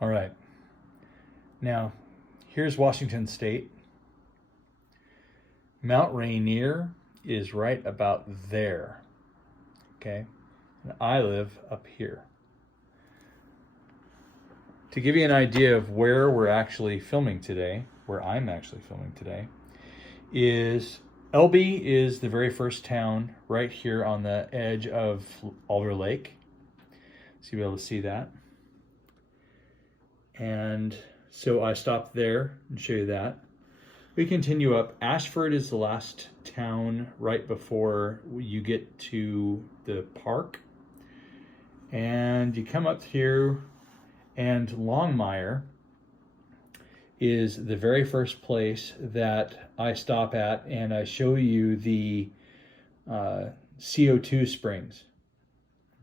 All right. Now, here's Washington State. Mount Rainier is right about there. Okay? And I live up here. To give you an idea of where we're actually filming today, where I'm actually filming today, is Elby is the very first town right here on the edge of Alder Lake. So you'll be able to see that. And so I stopped there and show you that. We continue up. Ashford is the last town right before you get to the park. And you come up here, and Longmire is the very first place that I stop at, and I show you the CO2 springs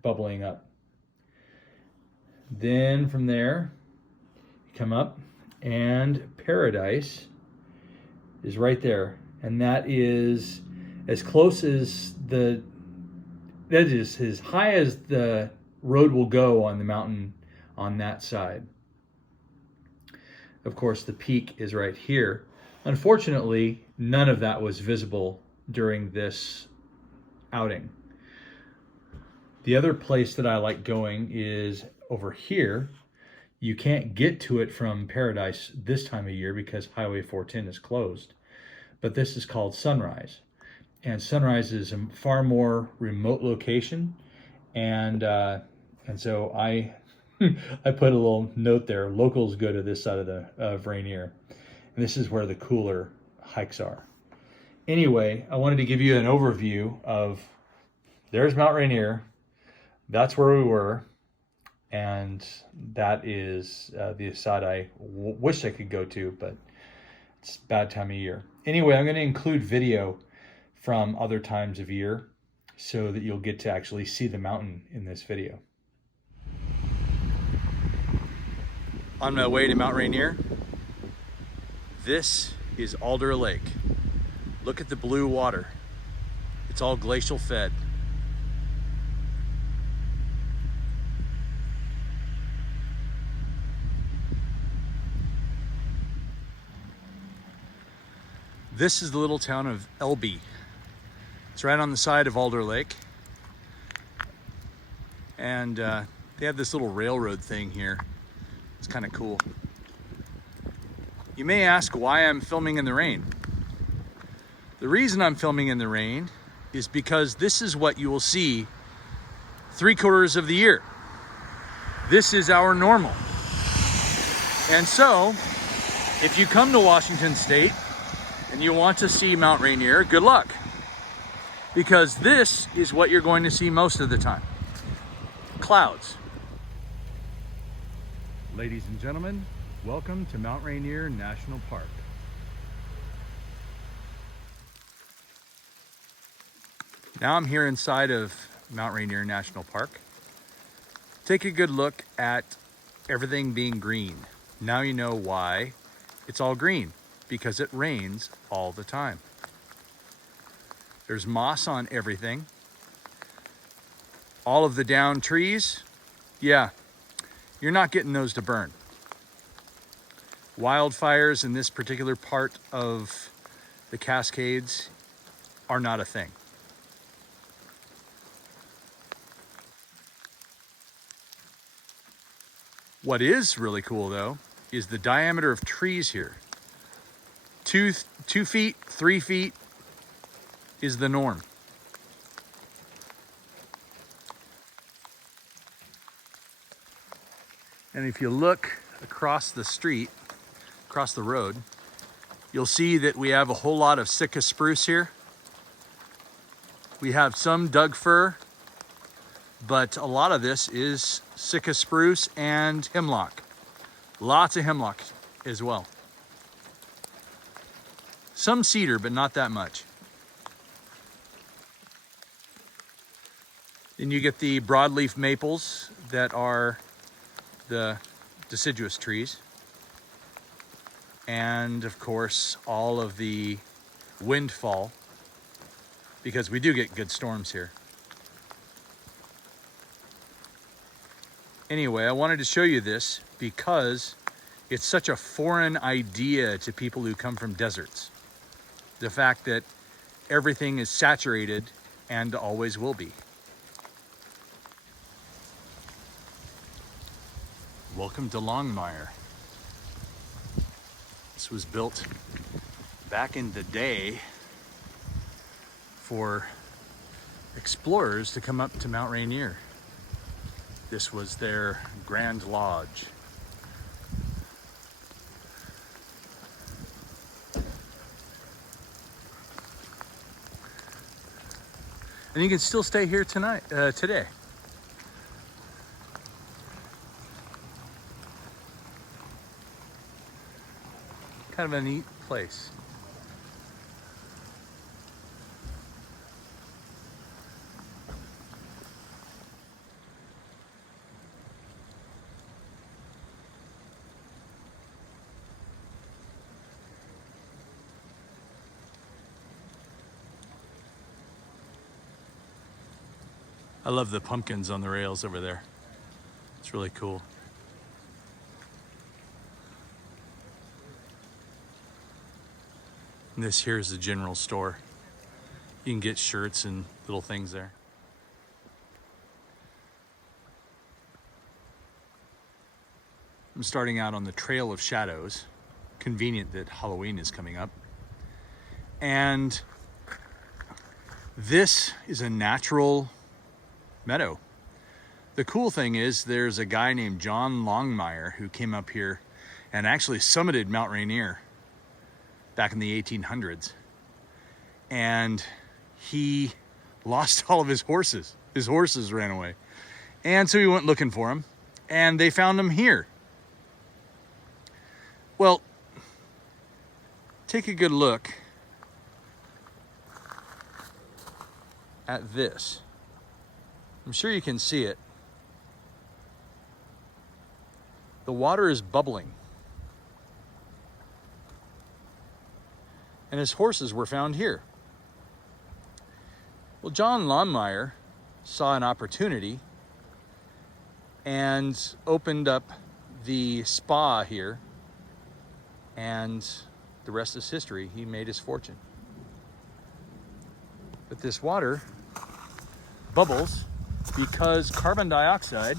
bubbling up. Then from there, you come up, and Paradise is right there, and that is as close as that is as high as the road will go on the mountain on that side. Of course, the peak is right here. Unfortunately, none of that was visible during this outing. The other place that I like going is over here. You can't get to it from Paradise this time of year because Highway 410 is closed. But this is called Sunrise. And Sunrise is a far more remote location. And so I I put a little note there. Locals go to this side of Rainier. And this is where the cooler hikes are. Anyway, I wanted to give you an overview of, there's Mount Rainier. That's where we were. And that is the side I wish I could go to, but it's a bad time of year. Anyway, I'm going to include video from other times of year so that you'll get to actually see the mountain in this video. On my way to Mount Rainier, this is Alder Lake. Look at the blue water. It's all glacial fed. This is the little town of Elby. It's right on the side of Alder Lake. And they have this little railroad thing here. It's kind of cool. You may ask why I'm filming in the rain. The reason I'm filming in the rain is because this is what you will see 3/4 of the year. This is our normal. And so, if you come to Washington State and you want to see Mount Rainier, good luck. Because this is what you're going to see most of the time. Clouds. Ladies and gentlemen, welcome to Mount Rainier National Park. Now I'm here inside of Mount Rainier National Park. Take a good look at everything being green. Now you know why it's all green, because it rains all the time. There's moss on everything. All of the downed trees, yeah, you're not getting those to burn. Wildfires in this particular part of the Cascades are not a thing. What is really cool though, is the diameter of trees here. 2 feet, 3 feet is the norm. And if you look across the street, across the road, you'll see that we have a whole lot of Sitka spruce here. We have some Doug fir, but a lot of this is Sitka spruce and hemlock. Lots of hemlock as well. Some cedar, but not that much. Then you get the broadleaf maples that are the deciduous trees. And of course, all of the windfall, because we do get good storms here. Anyway, I wanted to show you this because it's such a foreign idea to people who come from deserts. The fact that everything is saturated and always will be. Welcome to Longmire. This was built back in the day for explorers to come up to Mount Rainier. This was their Grand Lodge. And you can still stay here today. Kind of a neat place. I love the pumpkins on the rails over there. It's really cool. And this here is the general store. You can get shirts and little things there. I'm starting out on the Trail of Shadows. Convenient that Halloween is coming up. And this is a natural meadow. The cool thing is there's a guy named John Longmire who came up here and actually summited Mount Rainier back in the 1800s. And he lost all of his horses. His horses ran away. And so he went looking for them, and they found him here. Well, take a good look at this. I'm sure you can see it. The water is bubbling. And his horses were found here. Well, John Longmire saw an opportunity and opened up the spa here, and the rest is history. He made his fortune. But this water bubbles because carbon dioxide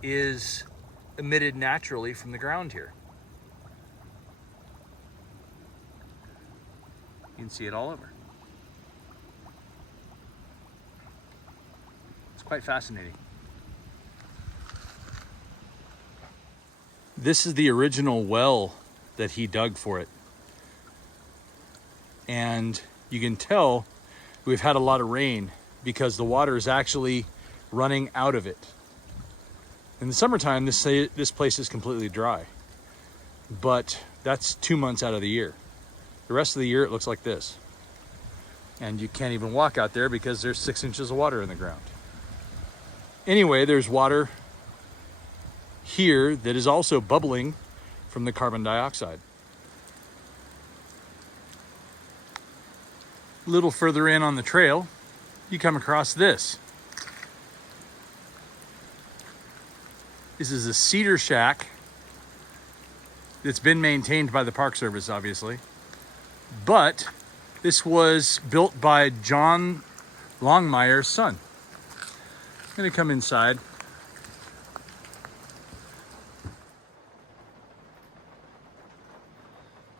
is emitted naturally from the ground here. You can see it all over. It's quite fascinating. This is the original well that he dug for it. And you can tell we've had a lot of rain because the water is actually running out of it. In the summertime, this place is completely dry. But that's 2 months out of the year. The rest of the year, it looks like this. And you can't even walk out there because there's 6 inches of water in the ground. Anyway, there's water here that is also bubbling from the carbon dioxide. A little further in on the trail, you come across this. This is a cedar shack that's been maintained by the Park Service, obviously. But this was built by John Longmire's son. I'm gonna come inside.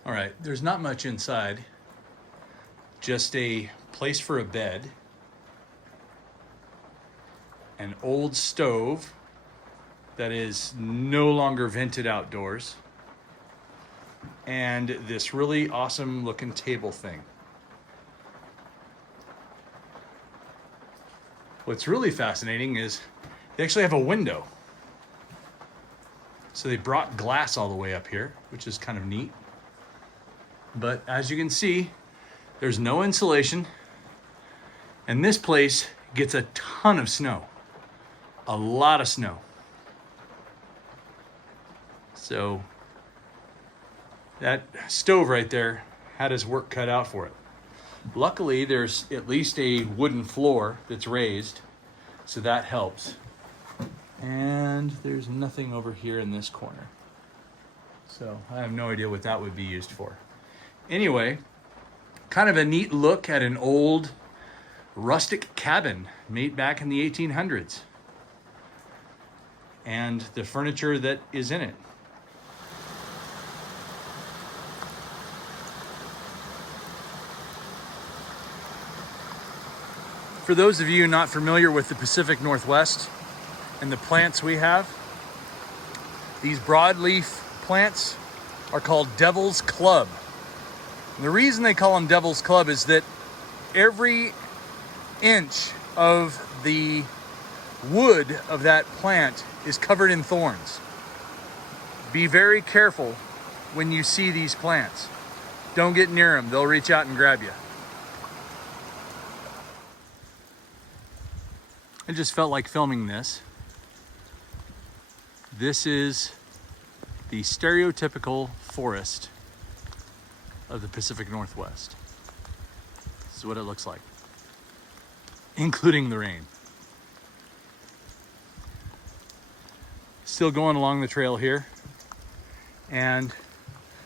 All right, there's not much inside. Just a place for a bed, an old stove that is no longer vented outdoors, and this really awesome looking table thing. What's really fascinating is they actually have a window. So they brought glass all the way up here, which is kind of neat. But as you can see, there's no insulation, and this place gets a ton of snow, a lot of snow. So that stove right there had his work cut out for it. Luckily, there's at least a wooden floor that's raised, so that helps. And there's nothing over here in this corner. So I have no idea what that would be used for. Anyway, kind of a neat look at an old rustic cabin made back in the 1800s. And the furniture that is in it. For those of you not familiar with the Pacific Northwest and the plants we have, these broadleaf plants are called Devil's Club. And the reason they call them Devil's Club is that every inch of the wood of that plant is covered in thorns. Be very careful when you see these plants. Don't get near them, they'll reach out and grab you. I just felt like filming this. This is the stereotypical forest of the Pacific Northwest. This is what it looks like, including the rain. Still going along the trail here, and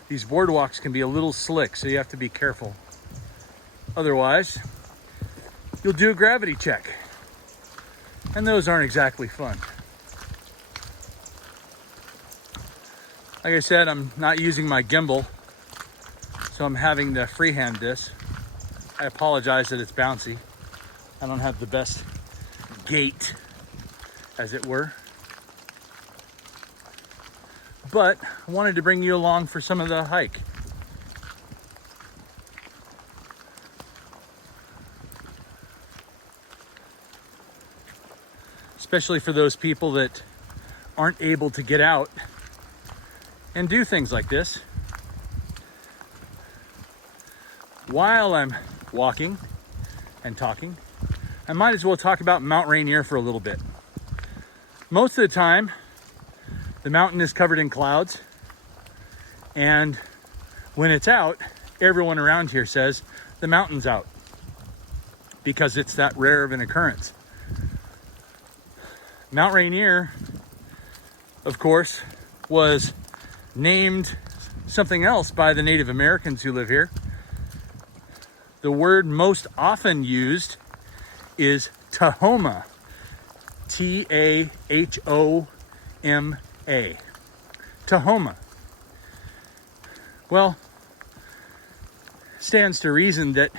these boardwalks can be a little slick, so you have to be careful. Otherwise, you'll do a gravity check, and those aren't exactly fun. Like I said, I'm not using my gimbal, so I'm having to freehand this. I apologize that it's bouncy. I don't have the best gait, as it were. But I wanted to bring you along for some of the hike. Especially for those people that aren't able to get out and do things like this. While I'm walking and talking, I might as well talk about Mount Rainier for a little bit. Most of the time, the mountain is covered in clouds, and when it's out, everyone around here says the mountain's out because it's that rare of an occurrence. Mount Rainier, of course, was named something else by the Native Americans who live here. The word most often used is Tahoma, Tahoma. Tahoma. Well, stands to reason that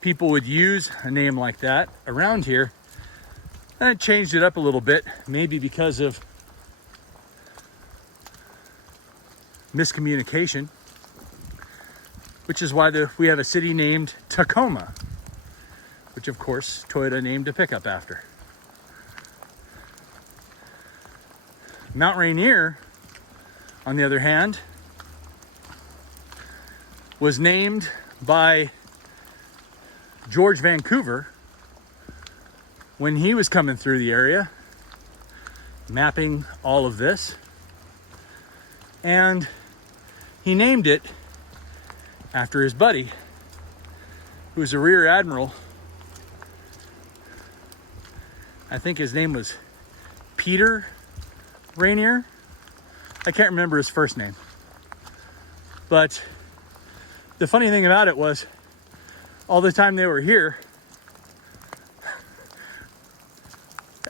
people would use a name like that around here. And I changed it up a little bit, maybe because of miscommunication, which is why we have a city named Tacoma, which of course Toyota named a pickup after. Mount Rainier, on the other hand, was named by George Vancouver when he was coming through the area, mapping all of this. And he named it after his buddy, who was a rear admiral. I think his name was Peter Rainier. I can't remember his first name. But the funny thing about it was, all the time they were here,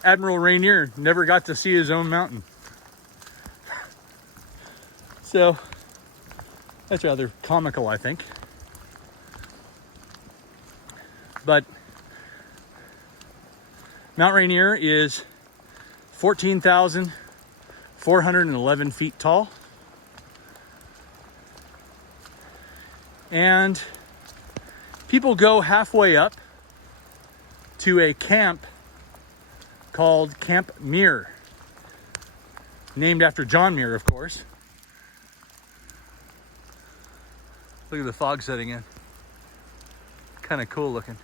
Admiral Rainier never got to see his own mountain. So that's rather comical, I think. But Mount Rainier is 14,411 feet tall. And people go halfway up to a camp called Camp Muir, named after John Muir, of course. Look at the fog setting in. Kind of cool looking.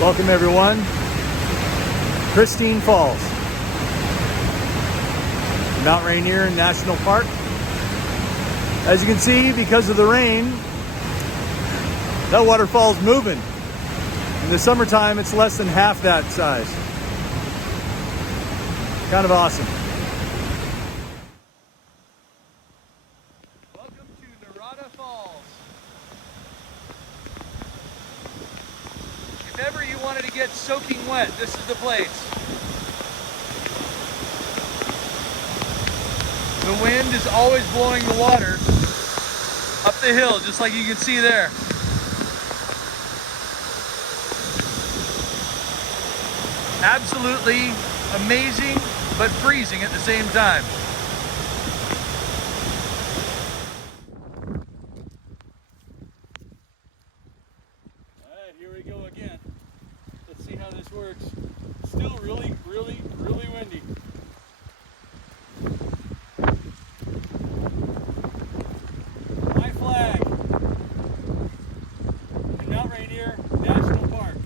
Welcome everyone. Christine Falls, Mount Rainier National Park. As you can see, because of the rain, that waterfall's moving. In the summertime, it's less than half that size. Kind of awesome. Welcome to Narada Falls. If ever you wanted to get soaking wet, this is the place. The wind is always blowing the water up the hill, just like you can see there. Absolutely amazing, but freezing at the same time. All right, here we go again. Let's see how this works. Still really windy. My flag in Mount Rainier National Park.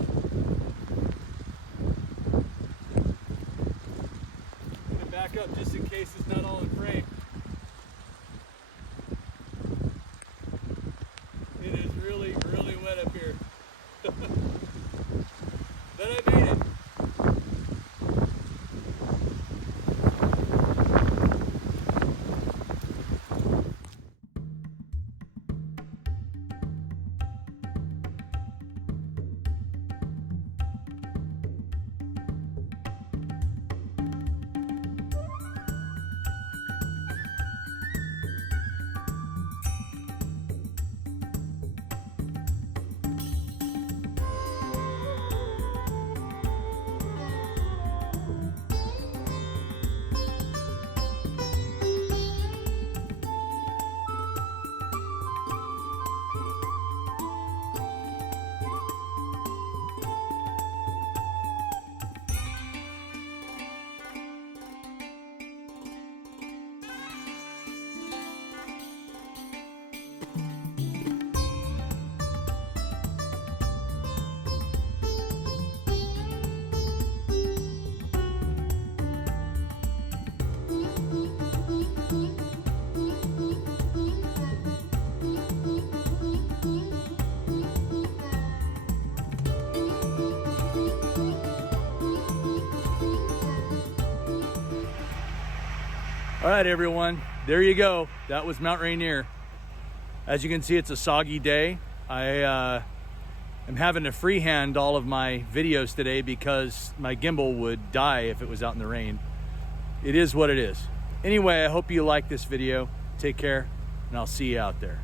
I'm gonna back up just in case it's not all in frame. It is really wet up here. But I made it. All right, everyone, there you go. That was Mount Rainier. As you can see, it's a soggy day. I am having to freehand all of my videos today because my gimbal would die if it was out in the rain. It is what it is. Anyway, I hope you like this video. Take care, and I'll see you out there.